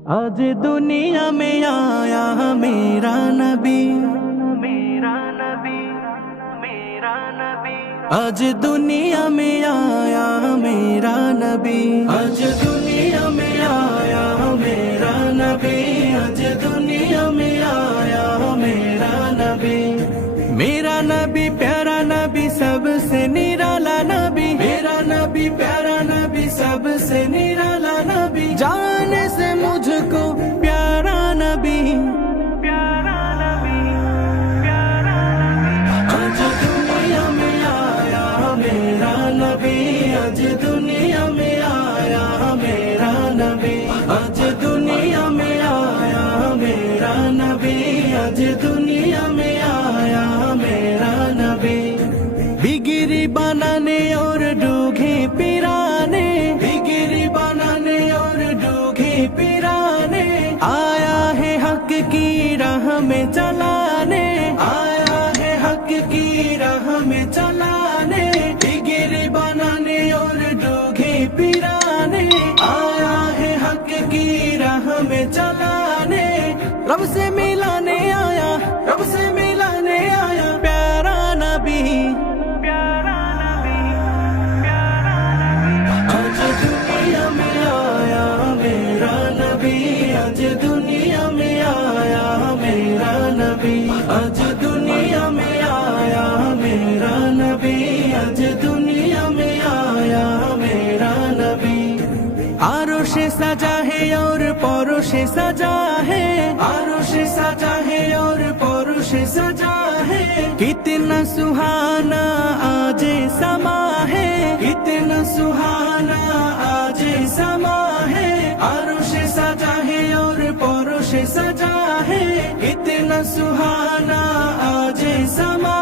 आज दुनिया में आया मेरा नबी, मेरा नबी, मेरा नबी। आज दुनिया में आया मेरा नबी, आज दुनिया में आया मेरा नबी, आज दुनिया में आया मेरा नबी। मेरा नबी प्यारा नबी सबसे निराला नबी, मेरा नबी प्यारा नबी सबसे निराला नबी। जाने से मुझको प्यारा नबी, प्यारा नबी, प्यारा नबी। आज दुनिया में आया मेरा नबी, आज दुनिया में आया मेरा नबी, आज दुनिया में आया मेरा नबी, आज दुनिया में आया मेरा नबी। बिगड़ी बनाने और डूघे पिराने, बिगड़ी बनाने और डूघे पिराने, आया है हक की राह में चलाने, आया है हक की राह में चलाने। बिगड़ी बनाने और डूघे पिराने, आया है हक की राह में चलाने। रब से मिलाने आया, रब से मिलाने आया प्यारा नबी, प्यारा नबी, प्यारा नबी। आज दुनिया में आया मेरा नबी, आज दुनिया में आया मेरा नबी, आज दुनिया में आया मेरा नबी, आज दुनिया में आया मेरा नबी। आरोश सजा है और परोश सजा है, आरोश सजा है और परोश सजा है। कितना सुहाना आज समा है, कितना सुहाना आज समा है। आरोश सजा है और परोश सजा है, कितना सुहाना आज समा